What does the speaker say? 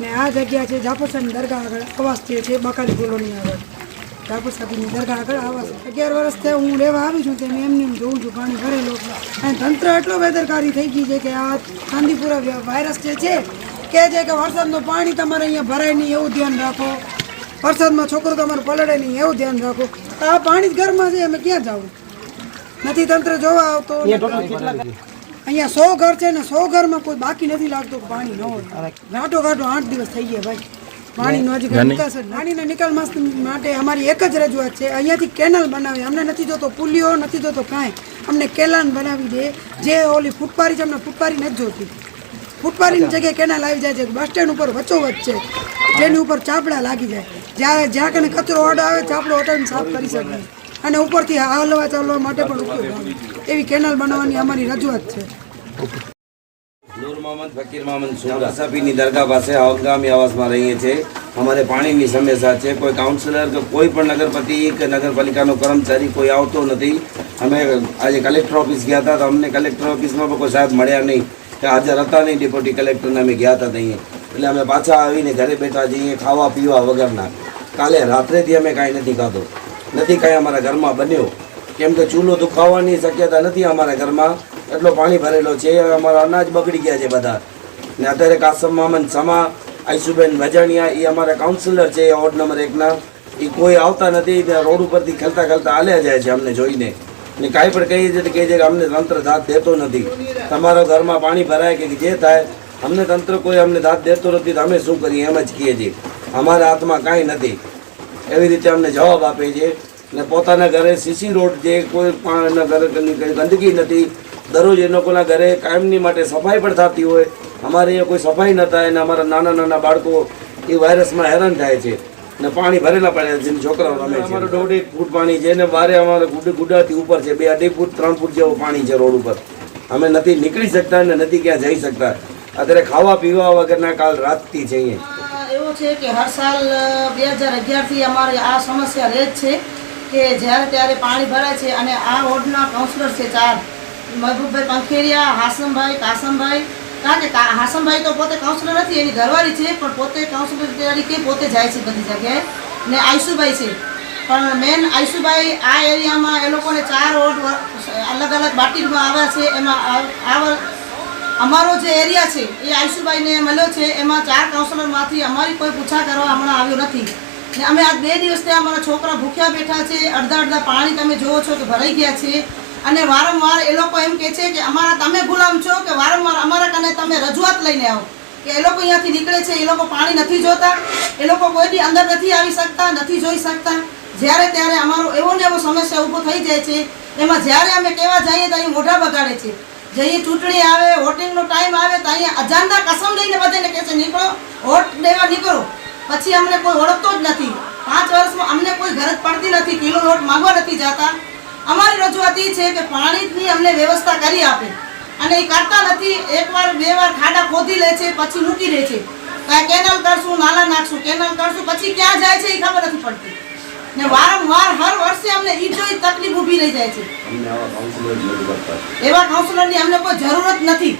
ને આ જગ્યા છે જાપુરસાની દરગાહ આગળ આવાસ છે બકાલી કોલોની આગળ જાપુરસાની દરગાહ આગળ આવાસ 11 વર્ષથી હું રહેવા આવી છું તેમ એમને જોઉં છું પાણી ભરેલો અને તંત્ર એટલો બેદરકારી થઈ ગઈ છે કે આ ચાંદીપુરા વાયરસ જે છે કે વરસાદનું પાણી તમારે અહીંયા ભરાય નહીં એવું ધ્યાન રાખો, વરસાદમાં છોકરો તમારે પલળે નહીં એવું ધ્યાન રાખો. આ પાણી જ ઘરમાં છે, અમે ક્યાં જવું? નથી તંત્ર જોવા આવતો. અહીંયા 100 ઘર છે ને 100 ઘરમાં કોઈ બાકી નથી લાગતું પાણી ન હોય. ઘાટો 8 દિવસ થઈ ગયા ભાઈ, પાણીનો હજી નિકાલ છે. પાણીના નિકાલ માટે અમારી એક જ રજૂઆત છે, અહીંયાથી કેનલ બનાવી. અમને નથી જોતો પુલિયો, નથી જોતો કાંઈ, અમને કેનાલ બનાવી દે. જે ઓલી ફૂટપારી છે અમને ફૂટપારી નથી જોતી. ફૂટપારીની જગ્યાએ કેનાલ આવી જાય છે, બસ સ્ટેન્ડ ઉપર વચ્ચોવચ્ચ છે, જેની ઉપર ચાપડા લાગી જાય. જ્યાં કને કચરો ઓર્ડર આવે ચાપડો હટાવીને સાફ કરી શકાય અને ઉપરથી હાલવા ચાલવા માટે પણ ઉપયોગ આવે એવી કેનાલ બનાવવાની અમારી રજૂઆત છે. नूर मोहम्मद फकीर मोहम्मद सुरासापीनी दरगाह पास हंगामी आवास में रहीए छे. अमारे पानी की समस्या है. कोई काउंसिलर के कोई पण नगरपति के नगरपालिका कर्मचारी कोई आवतो नहीं. अमे आज कलेक्टर ऑफिस गया था तो अमने कलेक्टर ऑफिस में कोई साहब मळ्या नहीं कि हाजर था नहीं. डिप्यूटी कलेक्टर ने अमे गया था तहीं એટલે અમે પાછા આવીને ઘરે બેઠા જઈએ ખાવા પીવા વગરના. કાલે રાત્રેથી અમે કાંઈ નથી ખાધો, નથી કાંઈ અમારા ઘરમાં બન્યો, કેમ કે ચૂલો દુખાવાની શક્યતા નથી અમારા ઘરમાં. એટલો પાણી ભરેલો છે, અમારા અનાજ બગડી ગયા છે બધા. ને અત્યારે કાસમ મામન સમા, આઈસુબેન ભજાણિયા એ અમારા કાઉન્સિલર છે વોર્ડ નંબર 1ના, એ કોઈ આવતા નથી. ત્યાં રોડ ઉપરથી ખેલતા ખેલતા હાલ્યા જાય છે અમને જોઈને. ને કાંઈ પણ કહીએ છીએ તો કહે છે કે અમને તંત્ર દાદ દેતો નથી. તમારા ઘરમાં પાણી ભરાય કે જે થાય અમને તંત્ર કોઈ અમને દાદ દેતો નથી તો અમે શું કરીએ એમ જ કહીએ છીએ. અમારા હાથમાં કાંઈ નથી એવી રીતે અમને જવાબ આપે છે. ને પોતાના ઘરે સીસી રોડ જે કોઈ ઘરે ગંદકી નથી, દરરોજ એ લોકોના ઘરે કાયમની માટે સફાઈ પણ થતી હોય. અમારે અહીંયા કોઈ સફાઈ ન થાય અને અમારા નાના નાના બાળકો એ વાયરસમાં હેરાન થાય છે ને પાણી ભરેલા પડે છે. છોકરાઓ રમે છે. અમારે 1.5 ફૂટ પાણી છે ને બારે અમારે ગુડાથી ઉપર છે, 2-2.5 ફૂટ 3 ફૂટ જેવું પાણી છે રોડ ઉપર. અમે નથી નીકળી શકતા ને નથી ક્યાં જઈ શકતા. અત્યારે ખાવા પીવા વગરના કાલ રાતથી છે. એવું છે કે હર સાલ 2011થી અમારે આ સમસ્યા રહે જ છે કે જ્યારે ત્યારે પાણી ભરાય છે. અને આ વોર્ડના કાઉન્સિલર છે 4, મહેબૂબભાઈ પંખેરિયા, હાસમભાઈ, કાસમભાઈ. કારણ કે હાસમભાઈ તો પોતે કાઉન્સિલર નથી, એની ઘરવાળી છે પણ પોતે કાઉન્સિલર તરીકે પોતે જાય છે બધી જગ્યાએ. ને આઈસુભાઈ છે પણ મેન આઈસુભાઈ આ એરિયામાં એ લોકોને 4 વોર્ડ અલગ અલગ બાટીમાં આવ્યા છે. એમાં અમારો જે એરિયા છે એ આઈસુભાઈને મળ્યો છે. એમાં 4 કાઉન્સિલરમાંથી અમારી કોઈ પૂછા કરવા હમણાં આવ્યો નથી. ને અમે આજ 2 દિવસથી અમારા છોકરા ભૂખ્યા બેઠા છે. અડધા પાણી તમે જુઓ છો કે ભરાઈ ગયા છે. અને વારંવાર એ લોકો એમ કહે છે કે અમારા તમે ગુલામ છો કે વારંવાર અમારા કને તમે રજૂઆત લઈને આવો કે એ લોકો અહીંયાથી નીકળે છે, એ લોકો પાણી નથી જોતા, એ લોકો કોઈની અંદર નથી આવી શકતા, નથી જોઈ શકતા. જ્યારે ત્યારે અમારો એવો ને એવો સમસ્યા ઊભો થઈ જાય છે. એમાં જ્યારે અમે કહેવા જઈએ તો અહીં મોઢા બગાડે છે. જઈએ ચૂંટણી આવે, વોટિંગનો ટાઈમ આવે તો અહીંયા અજાણતા કસમ લઈને બધાને કહે છે નીકળો, વોટ દેવા નીકળો. પછી અમને કોઈ ઓળખતો જ નથી. 5 વર્ષમાં અમને કોઈ ગરજ પડતી નથી, કિલો નોટ માંગવા નથી જતા. અમારી રજૂઆત એ છે કે પાણીની અમને વ્યવસ્થા કરી આપે અને એ કરતા નથી. 1 વાર 2 વાર ખાડા ખોદી લે છે, પછી મૂકી દે છે. કાંઈ કેનાલ કરશું, નાલા નાખશું, કેનાલ કરશું, પછી ક્યાં જાય છે એ ખબર નથી પડતી. ને વારંવાર હર વર્ષે અમને ઈ જોઈ તકલીફ ઊભી રહી જાય છે. એવા કાઉન્સિલરની અમને કોઈ જરૂર જ નથી.